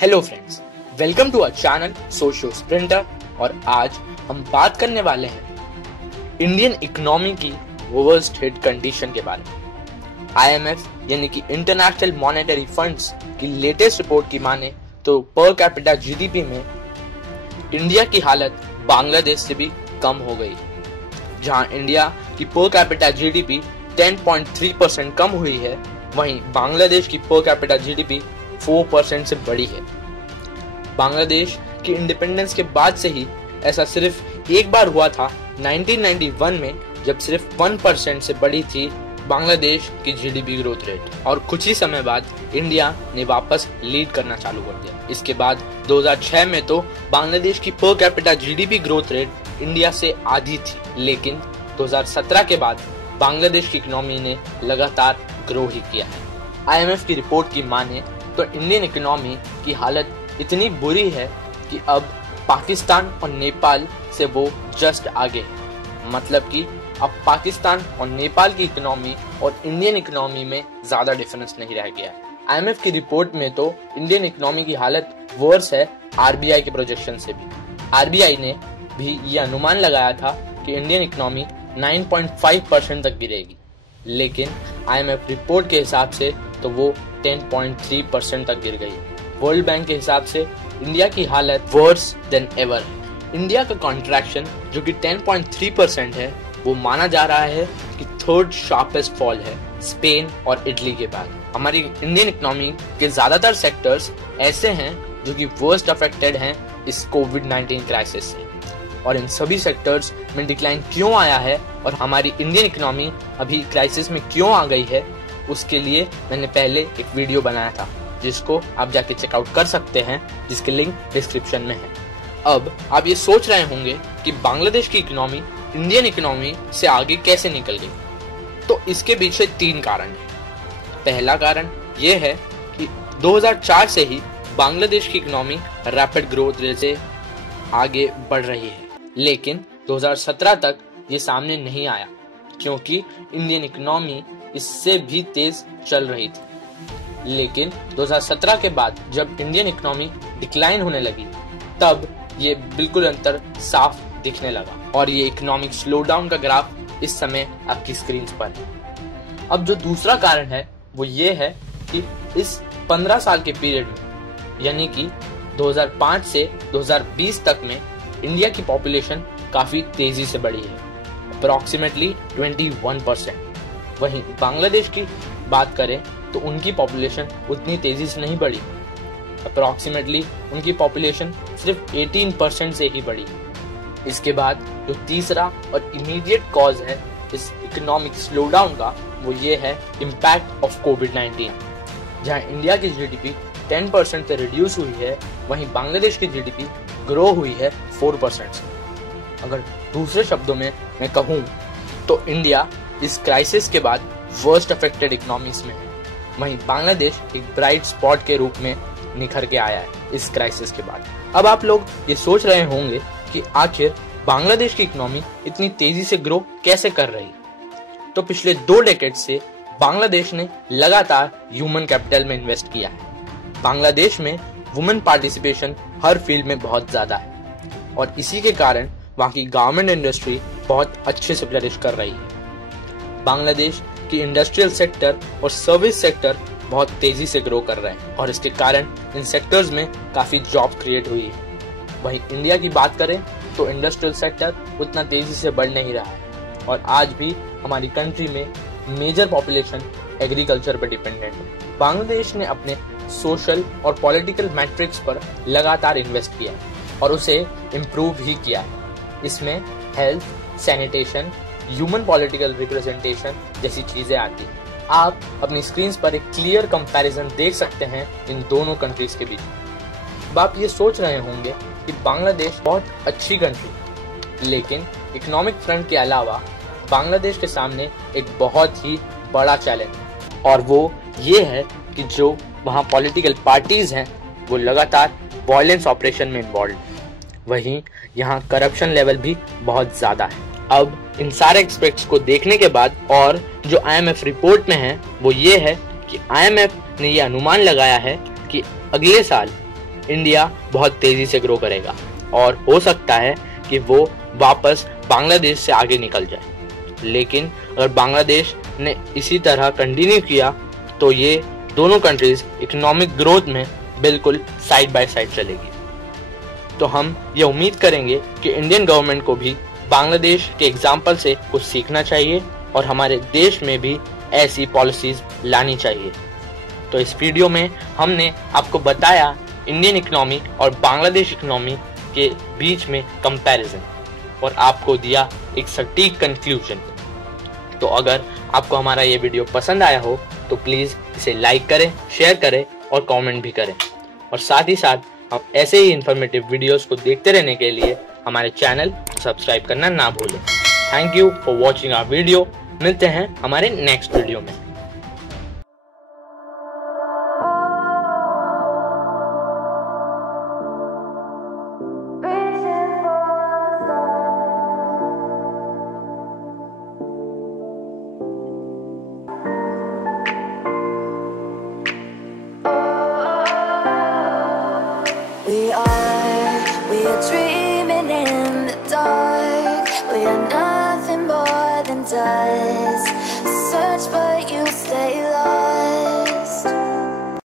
Hello friends, welcome to our channel सोशो स्प्रिंटर। और आज हम बात करने वाले हैं इंडियन इकोनॉमी की वर्स्ट हिट कंडीशन के बारे में। आईएमएफ यानी कि इंटरनेशनल मॉनेटरी फंड्स की लेटेस्ट रिपोर्ट की माने तो पर कैपिटा जीडीपी में इंडिया की हालत बांग्लादेश से भी कम हो गई। जहां इंडिया की पर कैपिटा जीडीपी 10.3% कम हुई है, वहीं बांग्लादेश की पर कैपिटा जीडीपी 4% से बड़ी है। बांग्लादेश की इंडिपेंडेंस के बाद से ही ऐसा सिर्फ एक बार हुआ था 1991 में, जब सिर्फ 1% से बड़ी थी बांग्लादेश की जीडीपी ग्रोथ रेट। और कुछ ही समय बाद इंडिया ने वापस लीड करना चालू कर दिया। इसके बाद 2006 में तो बांग्लादेश की per capita GDP growth rate India से आधी थी, लेकिन 2017 के बाद बांग्लादेश की इकोनॉमी ने लगातार ग्रो ही किया है। आईएमएफ की रिपोर्ट की माने तो इंडियन इकोनॉमी की हालत इतनी बुरी है कि अब पाकिस्तान और नेपाल से वो जस्ट आगे है। मतलब कि अब पाकिस्तान और नेपाल की इकोनॉमी और इंडियन इकोनॉमी में ज्यादा डिफरेंस नहीं रह गया है। आईएमएफ की रिपोर्ट में तो इंडियन इकोनॉमी की हालत वर्स है आरबीआई के प्रोजेक्शन से भी। आरबीआई ने भी ये अनुमान लगाया था कि इंडियन इकोनॉमी 9.5% तक गिरेगी, लेकिन आईएमएफ रिपोर्ट के हिसाब से तो वो 10.3% तक गिर गई। वर्ल्ड बैंक के हिसाब से इंडिया की हालत वर्स देन एवर है। इंडिया का कॉन्ट्रैक्शन जो कि 10.3% है, वो माना जा रहा है कि थर्ड शार्पेस्ट फॉल है स्पेन और इटली के बाद। हमारी इंडियन इकोनॉमी के ज्यादातर सेक्टर्स ऐसे हैं जो कि वर्स्ट अफेक्टेड हैं इस कोविड-19 क्राइसिस से। और इन सभी सेक्टर्स में डिक्लाइन क्यों आया है और हमारी इंडियन इकोनॉमी अभी क्राइसिस में क्यों आ गई है, उसके लिए मैंने पहले एक वीडियो बनाया था, जिसको आप जाके चेकआउट कर सकते हैं, जिसके लिंक डिस्क्रिप्शन में है। अब आप ये सोच रहे होंगे कि बांग्लादेश की इकोनॉमी इंडियन इकोनॉमी से आगे कैसे निकल गई। तो इसके पीछे 3 कारण हैं। पहला कारण ये है कि 2004 से ही बांग्लादेश की इकोनॉमी रैपिड ग्रोथ रेट से आगे बढ़ रही है, लेकिन 2017 तक ये सामने नहीं आया क्योंकि इंडियन इकोनॉमी इससे भी तेज चल रही थी। लेकिन 2017 के बाद जब इंडियन इकोनॉमी डिक्लाइन होने लगी, तब ये बिल्कुल अंतर साफ दिखने लगा। और ये इकोनॉमिक स्लोडाउन का ग्राफ इस समय आपकी स्क्रीन पर है। अब जो दूसरा कारण है वो ये है कि इस 15 साल के पीरियड में, यानी कि 2005 से 2020 तक में, इंडिया की पॉपुलेशन काफी तेजी से बढ़ी है, अप्रोक्सीमेटली 21%। वहीं बांग्लादेश की बात करें तो उनकी पॉपुलेशन उतनी तेजी से नहीं बढ़ी, अप्रोक्सीमेटली उनकी पॉपुलेशन सिर्फ 18% से ही बढ़ी। इसके बाद जो तीसरा और इमीडिएट कॉज है इस इकोनॉमिक स्लोडाउन का, वो ये है इम्पैक्ट ऑफ कोविड-19। जहां इंडिया की जीडीपी 10% से रिड्यूस हुई है, वहीं बांग्लादेश की जीडीपी ग्रो हुई है 4% से। अगर दूसरे शब्दों में मैं कहूँ तो इंडिया इस क्राइसिस के बाद वर्स्ट अफेक्टेड इकोनॉमीज में है, वहीं बांग्लादेश एक ब्राइट स्पॉट के रूप में निखर के आया है इस क्राइसिस के बाद। अब आप लोग ये सोच रहे होंगे कि आखिर बांग्लादेश की इकोनॉमी इतनी तेजी से ग्रो कैसे कर रही। तो पिछले 2 डेकेड से बांग्लादेश ने लगातार ह्यूमन कैपिटल में इन्वेस्ट किया है। बांग्लादेश में वुमेन पार्टिसिपेशन हर फील्ड में बहुत ज्यादा है और इसी के कारण वहाँ की गवर्नमेंट इंडस्ट्री बहुत अच्छे से फ्लरिश कर रही है। बांग्लादेश की इंडस्ट्रियल सेक्टर और सर्विस सेक्टर बहुत तेजी से ग्रो कर रहे हैं और इसके कारण इन सेक्टर्स में काफी जॉब क्रिएट हुई है। वहीं इंडिया की बात करें तो इंडस्ट्रियल सेक्टर उतना तेजी से बढ़ नहीं रहा है और आज भी हमारी कंट्री में मेजर पॉपुलेशन एग्रीकल्चर पर डिपेंडेंट है। बांग्लादेश ने अपने सोशल और पॉलिटिकल मैट्रिक्स पर लगातार इन्वेस्ट किया है और उसे इम्प्रूव ही किया है। इसमें health, sanitation, human political representation जैसी चीजें आती हैं। आप अपनी स्क्रीन पर एक क्लियर कंपैरिजन देख सकते हैं इन दोनों कंट्रीज के बीच। अब आप ये सोच रहे होंगे कि बांग्लादेश बहुत अच्छी कंट्री, लेकिन इकोनॉमिक फ्रंट के अलावा बांग्लादेश के सामने एक बहुत ही बड़ा चैलेंज है, और वो ये है कि जो वहाँ पॉलिटिकल पार्टीज हैं वो लगातार वायलेंस ऑपरेशन में इन्वॉल्व है। वहीं यहाँ करप्शन लेवल भी बहुत ज्यादा है। अब इन सारे एस्पेक्ट्स को देखने के बाद और जो आईएमएफ रिपोर्ट में है वो ये है कि आईएमएफ ने ये अनुमान लगाया है कि अगले साल इंडिया बहुत तेजी से ग्रो करेगा और हो सकता है कि वो वापस बांग्लादेश से आगे निकल जाए। लेकिन अगर बांग्लादेश ने इसी तरह कंटिन्यू किया तो ये दोनों कंट्रीज इकोनॉमिक ग्रोथ में बिल्कुल साइड बाय साइड चलेगी। तो हम ये उम्मीद करेंगे कि इंडियन गवर्नमेंट को भी बांग्लादेश के एग्जाम्पल से कुछ सीखना चाहिए और हमारे देश में भी ऐसी पॉलिसीज लानी चाहिए। तो इस वीडियो में हमने आपको बताया इंडियन इकोनॉमी और बांग्लादेश इकोनॉमी के बीच में कंपैरिजन और आपको दिया एक सटीक कंक्लूजन। तो अगर आपको हमारा ये वीडियो पसंद आया हो तो प्लीज़ इसे लाइक करें, शेयर करें और कमेंट भी करें। और साथ ही साथ हम ऐसे ही इन्फॉर्मेटिव वीडियोस को देखते रहने के लिए हमारे चैनल सब्सक्राइब करना ना भूलें। Thank you for watching our video. मिलते हैं हमारे नेक्स्ट वीडियो में।